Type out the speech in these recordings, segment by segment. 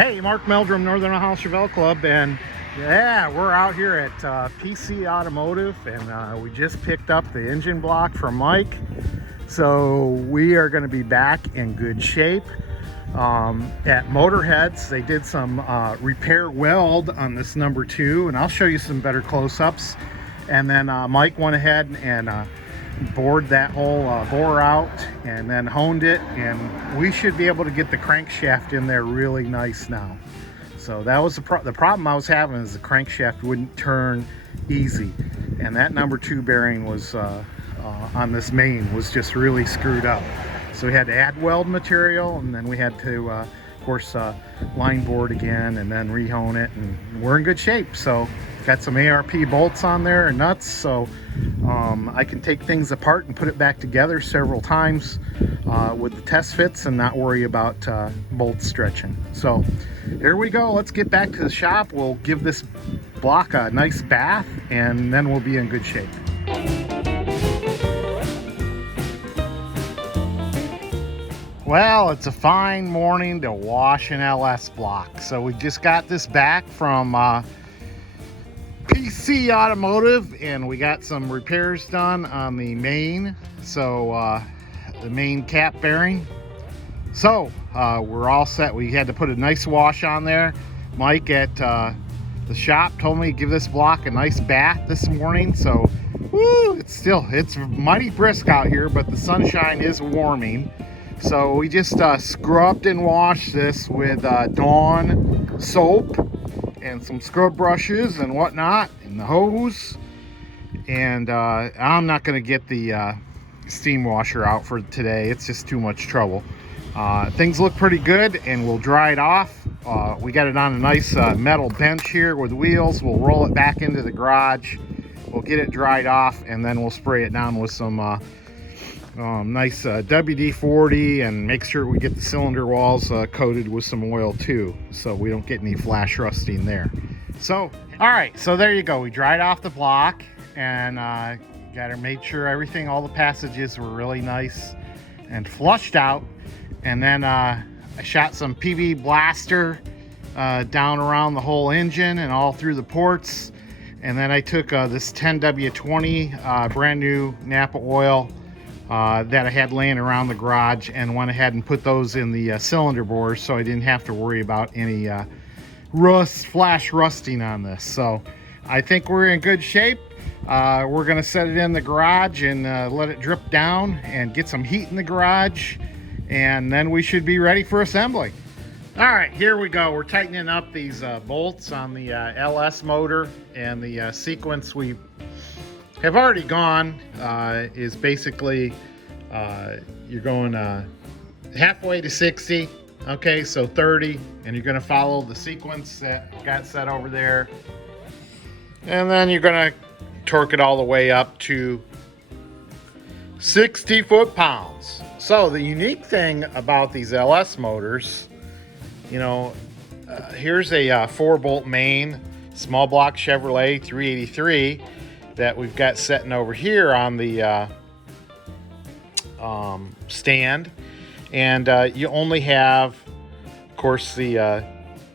Hey, Mark Meldrum, Northern Ohio Chevelle Club, and yeah, we're out here at PC Automotive, and we just picked up the engine block from Mike. So we are going to be back in good shape. At Motorheads, they did some repair weld on this number 2, and I'll show you some better close-ups. And then Mike went ahead and bored that whole bore out and then honed it, and we should be able to get the crankshaft in there really nice now. So that was the problem I was having, is the crankshaft wouldn't turn easy, and that number 2 bearing was on this main was just really screwed up. So we had to add weld material, and then we had to of course line board again and then rehone it, and we're in good shape. So got some ARP bolts on there and nuts, so I can take things apart and put it back together several times with the test fits and not worry about bolts stretching. So here we go. Let's get back to the shop. We'll give this block a nice bath, and then we'll be in good shape. Well, it's a fine morning to wash an LS block. So we just got this back from PC Automotive, and we got some repairs done on the main, so the main cap bearing. So we're all set. We had to put a nice wash on there. Mike at the shop told me to give this block a nice bath this morning. So woo, it's mighty brisk out here, but the sunshine is warming. So we just scrubbed and washed this with Dawn soap and some scrub brushes and whatnot, and the hose. And I'm not going to get the steam washer out for today. It's just too much trouble. Things look pretty good, and we'll dry it off. We got it on a nice metal bench here with wheels. We'll roll it back into the garage. We'll get it dried off, and then we'll spray it down with some nice WD-40, and make sure we get the cylinder walls coated with some oil too, so we don't get any flash rusting there. So all right, so there you go. We dried off the block, and made sure everything, all the passages were really nice and flushed out. And then I shot some PV blaster down around the whole engine and all through the ports. And then I took this 10W20 brand new Napa oil that I had laying around the garage, and went ahead and put those in the cylinder bores, so I didn't have to worry about any flash rusting on this. So I think we're in good shape. We're gonna set it in the garage and let it drip down and get some heat in the garage, and then we should be ready for assembly. All right, here we go. We're tightening up these bolts on the LS motor, and the sequence we have already gone is basically you're going halfway to 60, okay, so 30, and you're going to follow the sequence that got set over there, and then you're going to torque it all the way up to 60 foot-pounds. So the unique thing about these LS motors, you know, here's a 4-bolt main small block Chevrolet 383 that we've got setting over here on the stand, and you only have, of course, the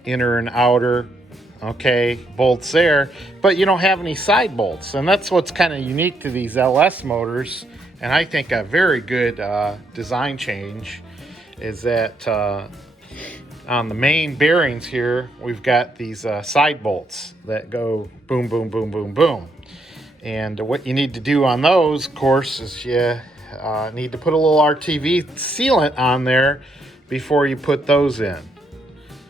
inner and outer, okay, bolts there, but you don't have any side bolts, and that's what's kind of unique to these LS motors, and I think a very good design change is that on the main bearings here we've got these side bolts that go boom, boom, boom, boom, boom. And what you need to do on those, of course, is you need to put a little RTV sealant on there before you put those in.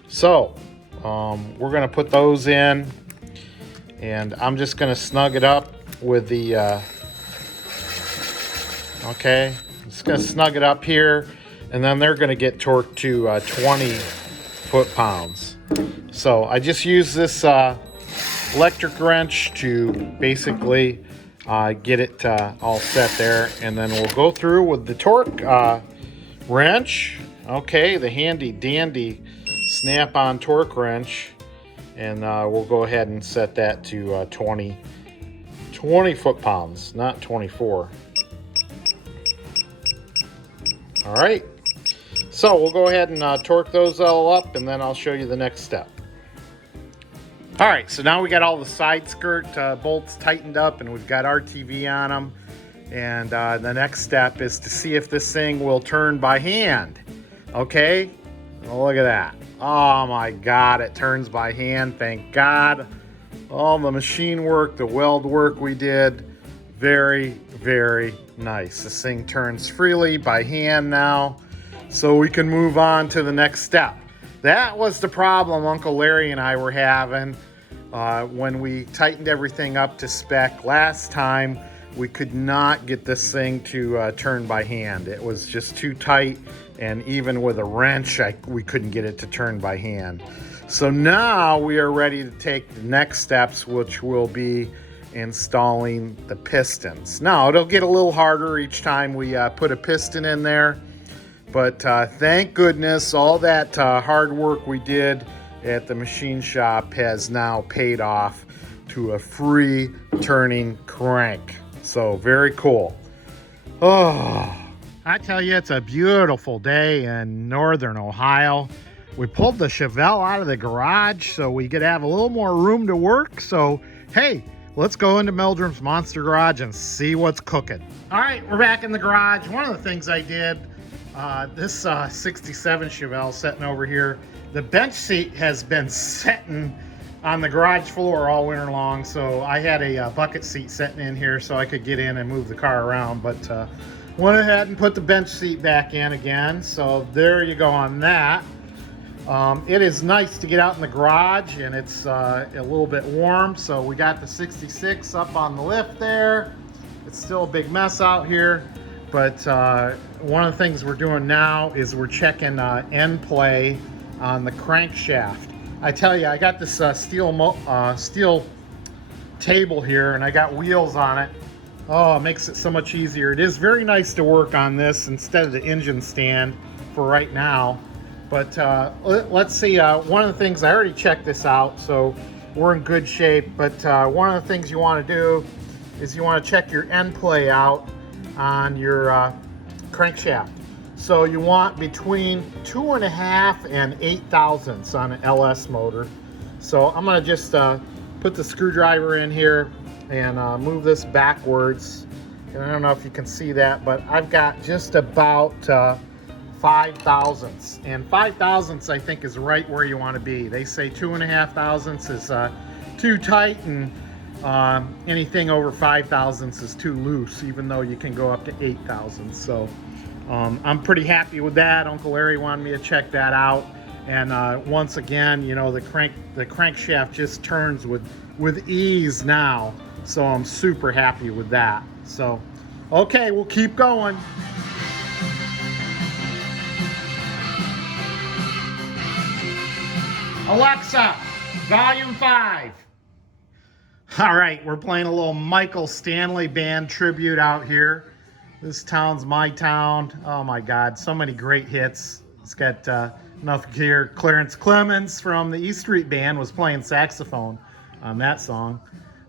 So we're going to put those in, and I'm just going to snug it up with the okay, I'm just going to snug it up here, and then they're going to get torqued to 20 foot-pounds. So I just use this electric wrench to basically get it all set there, and then we'll go through with the torque wrench, okay, the handy dandy snap-on torque wrench, and we'll go ahead and set that to 20 foot-pounds, not 24. All right, So we'll go ahead and torque those all up, and then I'll show you the next step. All right, so now we got all the side skirt bolts tightened up, and we've got RTV on them. And the next step is to see if this thing will turn by hand. Okay, oh, look at that. Oh my God, it turns by hand, thank God. All the machine work, the weld work we did, very, very nice. This thing turns freely by hand now, so we can move on to the next step. That was the problem Uncle Larry and I were having when we tightened everything up to spec last time. We could not get this thing to turn by hand. It was just too tight, and even with a wrench, we couldn't get it to turn by hand. So now we are ready to take the next steps, which will be installing the pistons. Now, it'll get a little harder each time we put a piston in there, but thank goodness all that hard work we did at the machine shop has now paid off to a free turning crank. So very cool. Oh, I tell you, it's a beautiful day in northern Ohio. We pulled the Chevelle out of the garage so we could have a little more room to work. So, hey, let's go into Meldrum's Monster Garage and see what's cooking. All right, we're back in the garage. One of the things I did, this 67 Chevelle sitting over here, the bench seat has been sitting on the garage floor all winter long, so I had a bucket seat sitting in here so I could get in and move the car around, but went ahead and put the bench seat back in again, so there you go on that. It is nice to get out in the garage, and it's a little bit warm, so we got the 66 up on the lift there. It's still a big mess out here, but one of the things we're doing now is we're checking end play on the crankshaft. I tell you, I got this steel table here, and I got wheels on it. Oh, it makes it so much easier. It is very nice to work on this instead of the engine stand for right now. But let's see, one of the things, I already checked this out, so we're in good shape. But one of the things you want to do is you want to check your end play out on your crankshaft. So you want between 2.5 and 8 thousandths on an LS motor. So I'm going to just put the screwdriver in here and move this backwards. And I don't know if you can see that, but I've got just about 5 thousandths. And 5 thousandths I think is right where you want to be. They say 2.5 thousandths is too tight, and anything over 5 thousandths is too loose, even though you can go up to 8 thousandths. So I'm pretty happy with that. Uncle Larry wanted me to check that out, and once again, you know, the crankshaft just turns with ease now, so I'm super happy with that. So okay, we'll keep going. Alexa, volume 5. All right, we're playing a little Michael Stanley Band tribute out here. This town's my town. Oh my God, so many great hits. It's got enough here. Clarence Clemens from the E Street Band was playing saxophone on that song.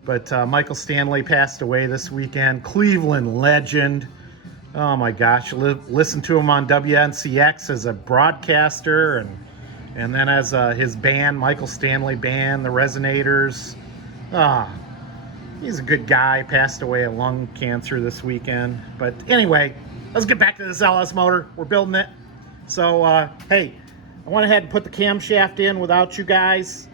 But Michael Stanley passed away this weekend. Cleveland legend. Oh my gosh, listen to him on WNCX as a broadcaster, and then as his band, Michael Stanley Band, the Resonators. He's a good guy. Passed away of lung cancer this weekend. But anyway, let's get back to this LS motor. We're building it. So, hey, I went ahead and put the camshaft in without you guys.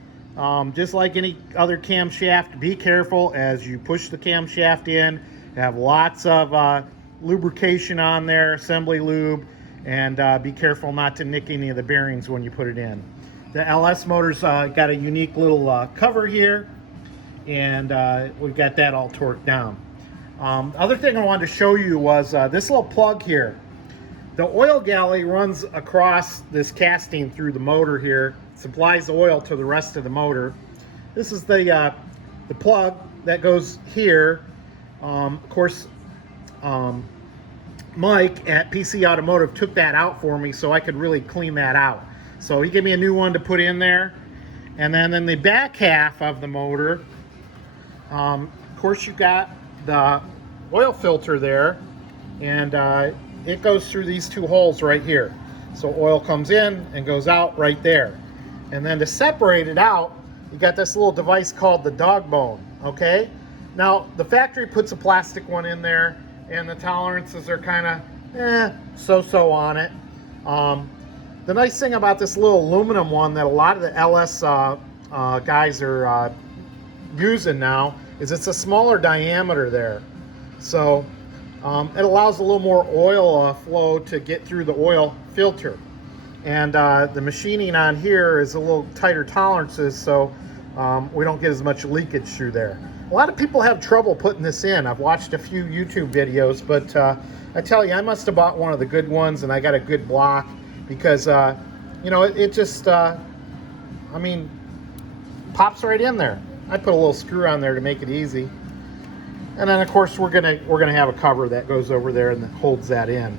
Just like any other camshaft, be careful as you push the camshaft in. Have lots of lubrication on there, assembly lube, and be careful not to nick any of the bearings when you put it in. The LS motor's got a unique little cover here, and we've got that all torqued down. Other thing I wanted to show you was this little plug here. The oil galley runs across this casting through the motor here, supplies oil to the rest of the motor. This is the plug that goes here. Of course, Mike at PC Automotive took that out for me so I could really clean that out. So he gave me a new one to put in there. And then in the back half of the motor, of course, you got the oil filter there, and it goes through these two holes right here. So oil comes in and goes out right there. And then to separate it out, you got this little device called the dog bone, okay? Now, the factory puts a plastic one in there, and the tolerances are kind of so-so on it. The nice thing about this little aluminum one that a lot of the LS guys are using now is it's a smaller diameter there. So it allows a little more oil flow to get through the oil filter. And the machining on here is a little tighter tolerances, so we don't get as much leakage through there. A lot of people have trouble putting this in. I've watched a few YouTube videos, but I tell you, I must have bought one of the good ones, and I got a good block because, you know, it just, I mean, pops right in there. I put a little screw on there to make it easy. And then, of course, we're gonna have a cover that goes over there and holds that in.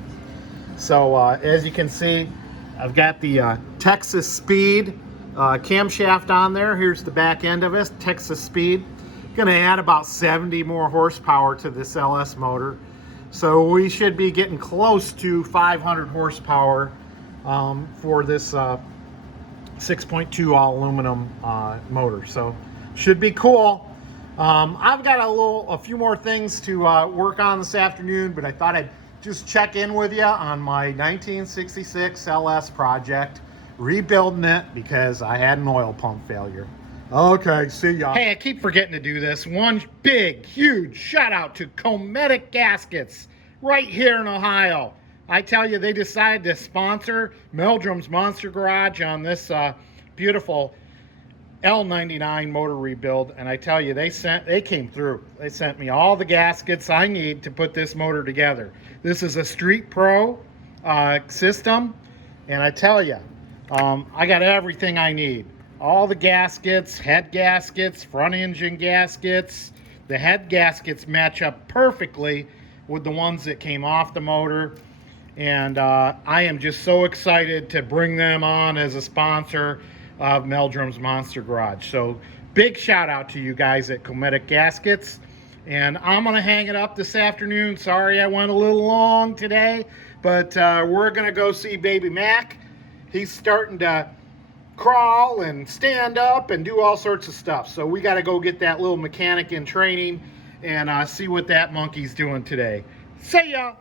So as you can see, I've got the Texas Speed camshaft on there. Here's the back end of it, Texas Speed. Gonna add about 70 more horsepower to this LS motor. So we should be getting close to 500 horsepower for this 6.2 all aluminum motor. So should be cool. I've got a few more things to work on this afternoon, but I thought I'd just check in with you on my 1966 LS project, rebuilding it because I had an oil pump failure. Okay, see ya. Hey, I keep forgetting to do this. One big, huge shout out to Cometic Gaskets right here in Ohio. I tell you, they decided to sponsor Meldrum's Monster Garage on this beautiful L99 motor rebuild, and I tell you, they came through. They sent me all the gaskets I need to put this motor together. This is a Street Pro system, and I tell you, I got everything I need. All the gaskets, head gaskets, front engine gaskets. The head gaskets match up perfectly with the ones that came off the motor, and I am just so excited to bring them on as a sponsor of Meldrum's Monster Garage. So big shout out to you guys at Cometic Gaskets, and I'm gonna hang it up this afternoon. Sorry I went a little long today, but we're gonna go see baby Mac. He's starting to crawl and stand up and do all sorts of stuff, so we got to go get that little mechanic in training and see what that monkey's doing today. See ya.